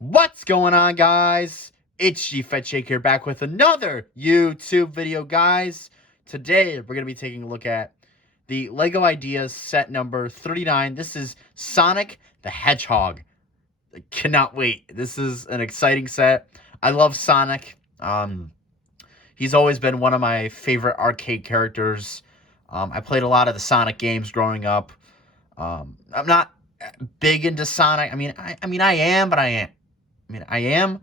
What's going on, guys? It's HedgeHog here, back with another YouTube video, guys. Today, we're going to be taking a look at the LEGO Ideas set number 39. This is Sonic the Hedgehog. I cannot wait. This is an exciting set. I love Sonic. He's always been one of my favorite arcade characters. I played a lot of the Sonic games growing up. I'm not big into Sonic. I am, but I am. I am,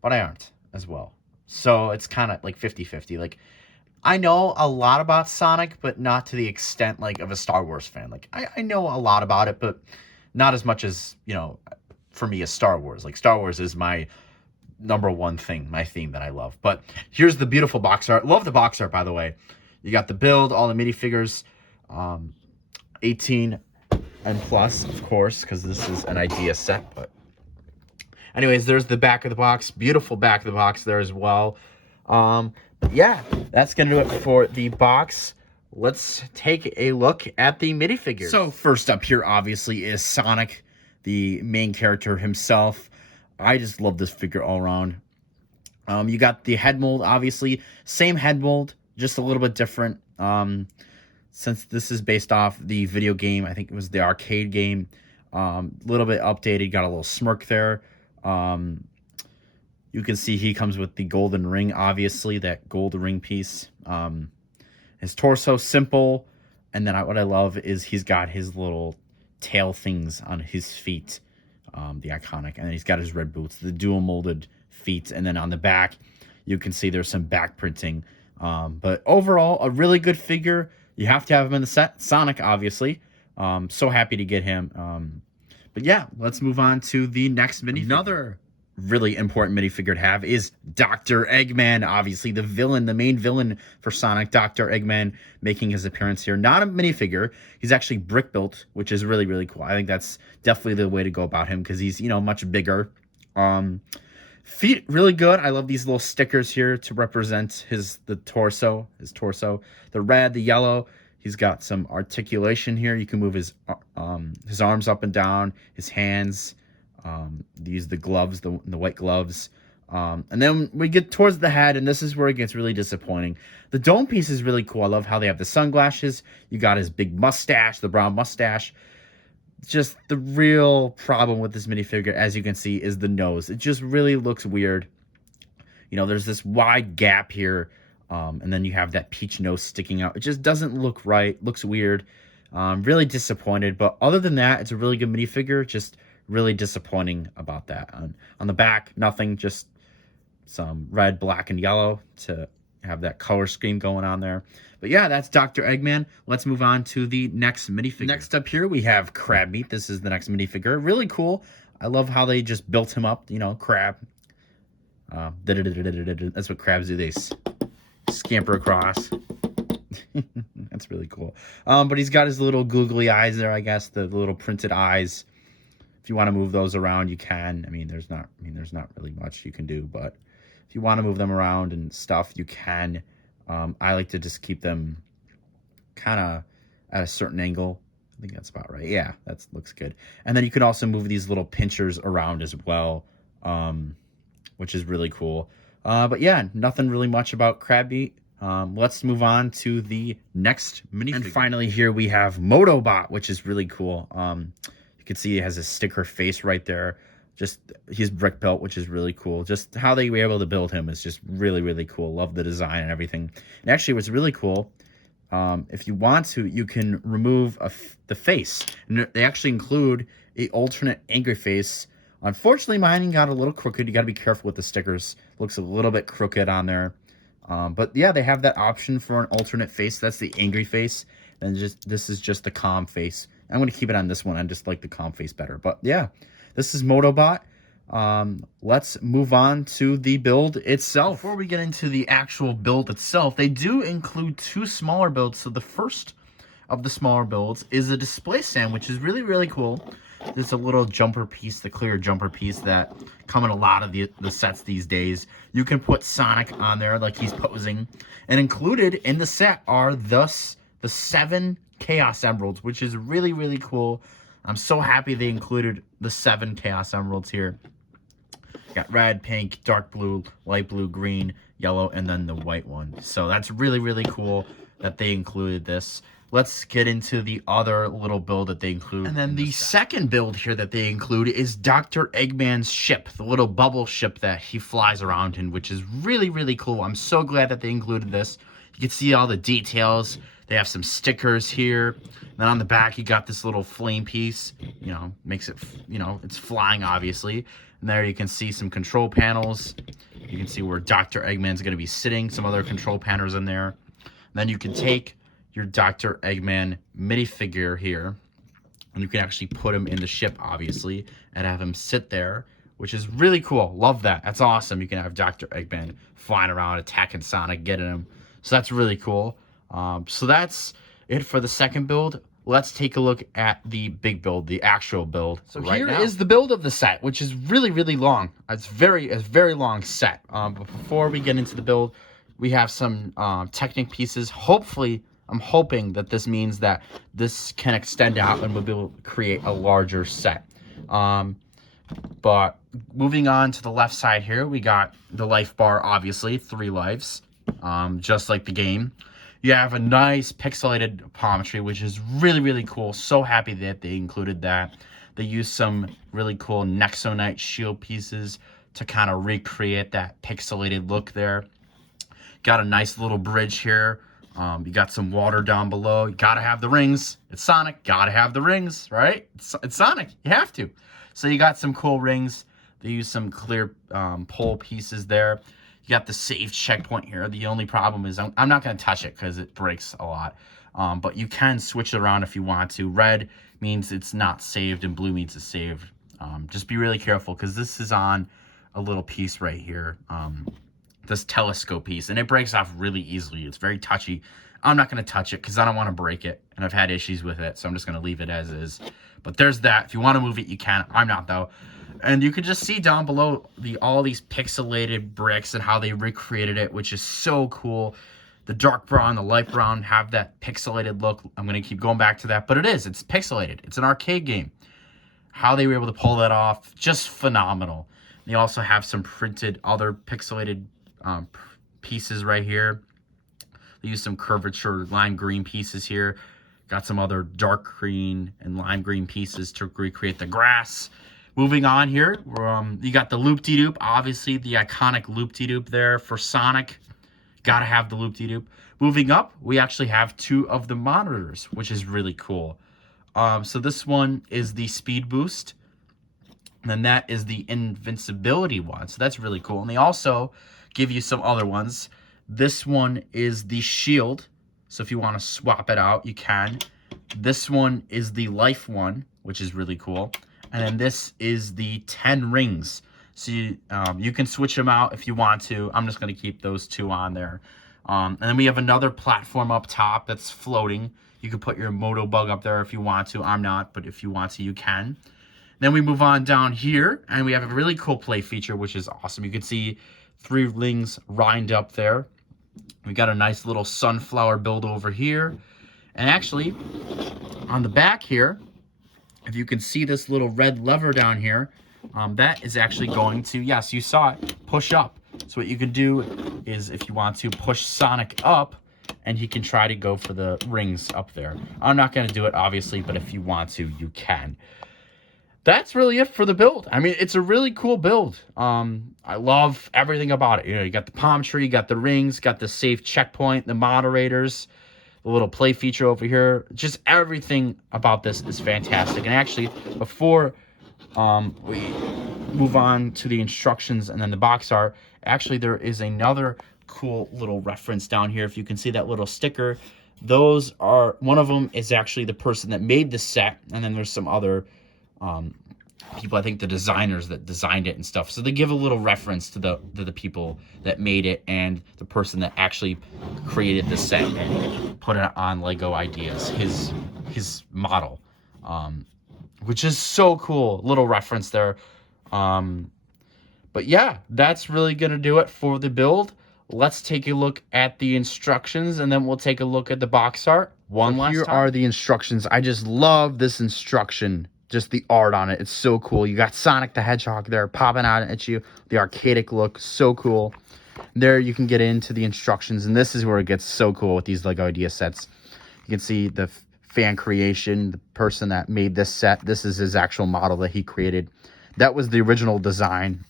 but I aren't as well. So it's kind of like 50-50. Like, I know a lot about Sonic, but not to the extent, like, of a Star Wars fan. Like, I know a lot about it, but not as much as, for me, as Star Wars. Like, Star Wars is my number one thing, my theme that I love. But here's the beautiful box art. Love the box art, by the way. You got the build, all the minifigures, 18 and plus, of course, because this is an idea set, but anyways, there's the back of the box. Beautiful back of the box there as well. Yeah, that's going to do it for the box. Let's take a look at the minifigures. So first up here, obviously, is Sonic, the main character himself. I just love this figure all around. You got the head mold, obviously. Same head mold, just a little bit different. Since this is based off the video game, I think it was the arcade game. A little bit updated, got a little smirk there. You can see he comes with the golden ring, obviously, that gold ring piece. His torso, simple. And then what I love is he's got his little tail things on his feet, the iconic. And then he's got his red boots, the dual molded feet. And then on the back, you can see there's some back printing. But overall, a really good figure. You have to have him in the set. Sonic, obviously. So happy to get him. But yeah, let's move on to the next minifigure. Another really important minifigure to have is Dr. Eggman, obviously the villain, the main villain for Sonic, Dr. Eggman, making his appearance here. Not a minifigure. He's actually brick built, which is really, really cool. I think that's definitely the way to go about him because he's, much bigger. Feet, really good. I love these little stickers here to represent his torso. The red, the yellow. He's got some articulation here. You can move his arms up and down, his hands. Use the gloves, the white gloves. And then we get towards the head, and this is where it gets really disappointing. The dome piece is really cool. I love how they have the sunglasses. You got his big mustache, the brown mustache. Just the real problem with this minifigure, as you can see, is the nose. It just really looks weird. There's this wide gap here. And then you have that peach nose sticking out. It just doesn't look right. Looks weird. Really disappointed. But other than that, it's a really good minifigure. Just really disappointing about that. On the back, nothing. Just some red, black, and yellow to have that color scheme going on there. But yeah, that's Dr. Eggman. Let's move on to the next minifigure. Next up here, we have Crabby. This is the next minifigure. Really cool. I love how they just built him up. Crab. That's what crabs do. They scamper across. That's really cool. But he's got his little googly eyes there, I guess, the little printed eyes. If you want to move those around, you can. There's not really much you can do, but if you want to move them around and stuff, you can. I like to just keep them kind of at a certain angle. I think that's about right. Yeah, that looks good. And then you can also move these little pinchers around as well, which is really cool. But yeah, nothing really much about Crabby. Let's move on to the next minifigure. And finally here we have Motobot, which is really cool. You can see he has a sticker face right there. Just he's brick built, which is really cool. Just how they were able to build him is just really, really cool. Love the design and everything. And actually what's really cool, if you want to, you can remove the face. And they actually include an alternate angry face. Unfortunately, mine got a little crooked. You got to be careful with the stickers. Looks a little bit crooked on there. But yeah, they have that option for an alternate face. That's the angry face. And this is just the calm face. I'm going to keep it on this one. I just like the calm face better. But yeah, this is Motobot. Let's move on to the build itself. Before we get into the actual build itself, they do include two smaller builds. So the first of the smaller builds is a display stand, which is really, really cool. There's a little jumper piece, the clear jumper piece that come in a lot of the sets these days. You can put Sonic on there like he's posing. And included in the set are the 7 Chaos Emeralds, which is really, really cool. I'm so happy they included the 7 Chaos Emeralds here. Got red, pink, dark blue, light blue, green, yellow, and then the white one. So that's really, really cool that they included this. Let's get into the other little build that they include. And then the second build here that they include is Dr. Eggman's ship, the little bubble ship that he flies around in, which is really, really cool. I'm so glad that they included this. You can see all the details. They have some stickers here. And then on the back, you got this little flame piece, you know, makes it, you know, it's flying, obviously. And there you can see some control panels. You can see where Dr. Eggman's going to be sitting, some other control panels in there. And then you can take your Dr. Eggman minifigure here, and you can actually put him in the ship, obviously, and have him sit there, which is really cool. Love that. That's awesome. You can have Dr. Eggman flying around, attacking Sonic, getting him. So that's really cool. So that's it for the second build. Let's take a look at the big build, the actual build. So here is the build of the set, which is really, really long. It's a very long set. But before we get into the build, we have some Technic pieces. Hopefully, I'm hoping that this means that this can extend out and we'll be able to create a larger set. But moving on to the left side here, we got the life bar, obviously, 3 lives, just like the game. You have a nice pixelated palm tree, which is really, really cool. So happy that they included that. They used some really cool Nexonite shield pieces to kind of recreate that pixelated look there. Got a nice little bridge here. You got some water down below. You gotta have the rings. It's Sonic. Gotta have the rings, right? It's Sonic. You have to. So you got some cool rings. They use some clear pole pieces there. You got the save checkpoint here. The only problem is I'm not going to touch it because it breaks a lot. But you can switch it around if you want to. Red means it's not saved and blue means it's saved. Just be really careful because this is on a little piece right here. This telescope piece. And it breaks off really easily. It's very touchy. I'm not going to touch it because I don't want to break it. And I've had issues with it. So I'm just going to leave it as is. But there's that. If you want to move it, you can. I'm not, though. And you can just see down below all these pixelated bricks and how they recreated it, which is so cool. The dark brown, the light brown have that pixelated look. I'm going to keep going back to that. But it's pixelated. It's an arcade game. How they were able to pull that off, just phenomenal. They also have some printed other pixelated pieces right here. They use some curvature lime green pieces here. Got some other dark green and lime green pieces to recreate the grass. Moving on here, you got the loop-de-doop. Obviously, the iconic loop-de-doop there for Sonic. Gotta have the loop-de-doop. Moving up, we actually have 2 of the monitors, which is really cool. So this one is the speed boost. And then that is the invincibility one. So that's really cool. And they also give you some other ones. This one is the shield. So if you want to swap it out, you can. This one is the life one, which is really cool. And then this is the 10 rings. So you can switch them out if you want to. I'm just going to keep those 2 on there. And then we have another platform up top that's floating. You can put your Motobot up there if you want to. I'm not, but if you want to, you can. Then we move on down here, and we have a really cool play feature, which is awesome. You can see 3 rings lined up there. We got a nice little sunflower build over here. And actually, on the back here, if you can see this little red lever down here, that is actually going to, yes, you saw it, push up. So what you can do is, if you want to, push Sonic up, and he can try to go for the rings up there. I'm not going to do it, obviously, but if you want to, you can. That's really it for the build. I mean, it's a really cool build. I love everything about it. You know, you got the palm tree, you got the rings, got the safe checkpoint, the moderators, the little play feature over here. Just everything about this is fantastic. And actually, before we move on to the instructions and then the box art, actually there is another cool little reference down here. If you can see that little sticker, those are, one of them is actually the person that made the set, and then there's some other people, I think the designers that designed it and stuff. So they give a little reference to the people that made it and the person that actually created the set and put it on Lego Ideas, his model, which is so cool. Little reference there. But yeah, that's really gonna do it for the build. Let's take a look at the instructions, and then we'll take a look at the box art one last time. Here are the instructions. I just love this instruction just the art on it. It's so cool. You got Sonic the Hedgehog there popping out at you. The archaic look, so cool. There you can get into the instructions, and this is where it gets so cool with these LEGO idea sets. You can see the fan creation, the person that made this set. This is his actual model that he created. That was the original design.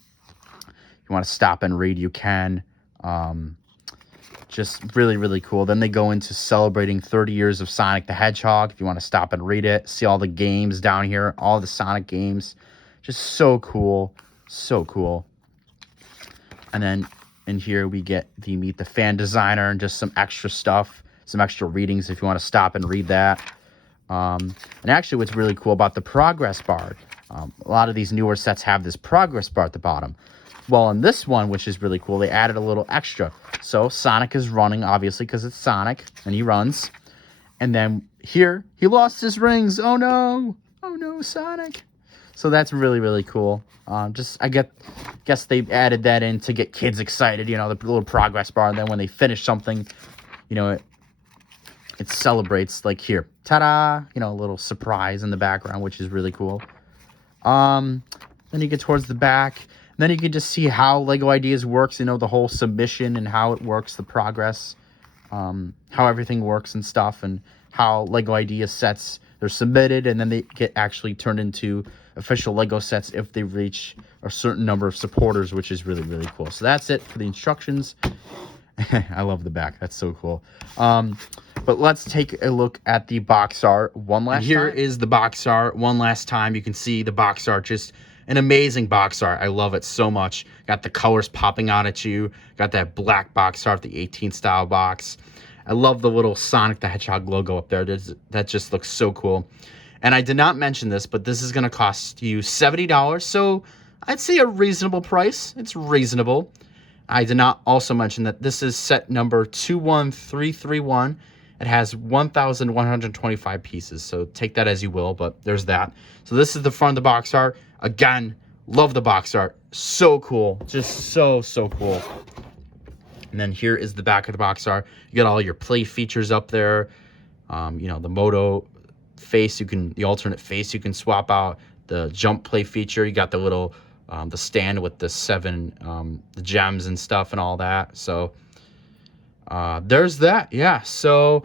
If you want to stop and read, you can. Just really, really cool. Then they go into celebrating 30 years of Sonic the Hedgehog. If you want to stop and read it, see all the games down here, all the Sonic games. Just so cool. So cool. And then in here we get the meet the fan designer and just some extra stuff, some extra readings if you want to stop and read that. And actually what's really cool about the progress bar, a lot of these newer sets have this progress bar at the bottom. Well, in this one, which is really cool, they added a little extra. So Sonic is running, obviously, because it's Sonic, and he runs. And then here, he lost his rings. Oh, no. Oh, no, Sonic. So that's really, really cool. I guess they added that in to get kids excited, you know, the little progress bar. And then when they finish something, you know, it celebrates, like here. Ta-da! You know, a little surprise in the background, which is really cool. Then you get towards the back. Then you can just see how LEGO Ideas works, you know, the whole submission and how it works, the progress, how everything works and stuff, and how LEGO Ideas sets, they're submitted, and then they get actually turned into official LEGO sets if they reach a certain number of supporters, which is really, really cool. So that's it for the instructions. I love the back. That's so cool. But let's take a look at the box art one last time. Here is the box art one last time. You can see the box art, just an amazing box art. I love it so much. Got the colors popping out at you. Got that black box art, the 18 style box. I love the little Sonic the Hedgehog logo up there. That just looks so cool. And I did not mention this, but this is going to cost you $70. So I'd say a reasonable price. It's reasonable. I did not also mention that this is set number 21331. It has 1,125 pieces, so take that as you will, but there's that. So this is the front of the box art. Again, love the box art. So cool. Just so, so cool. And then here is the back of the box art. You got all your play features up there. You know, the Moto face, the alternate face you can swap out. The jump play feature. You got the little, the stand with the 7 the gems and stuff and all that. So there's that. Yeah. So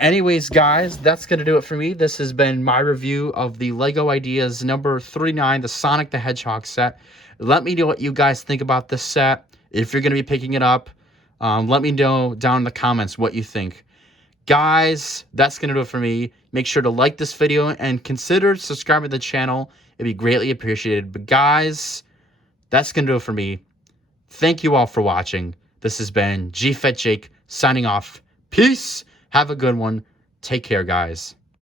anyways, guys, that's going to do it for me. This has been my review of the LEGO Ideas number 39, the Sonic the Hedgehog set. Let me know what you guys think about this set. If you're going to be picking it up, let me know down in the comments what you think. Guys, that's going to do it for me. Make sure to like this video and consider subscribing to the channel. It'd be greatly appreciated. But guys, that's going to do it for me. Thank you all for watching. This has been GFET Jake signing off. Peace. Have a good one. Take care, guys.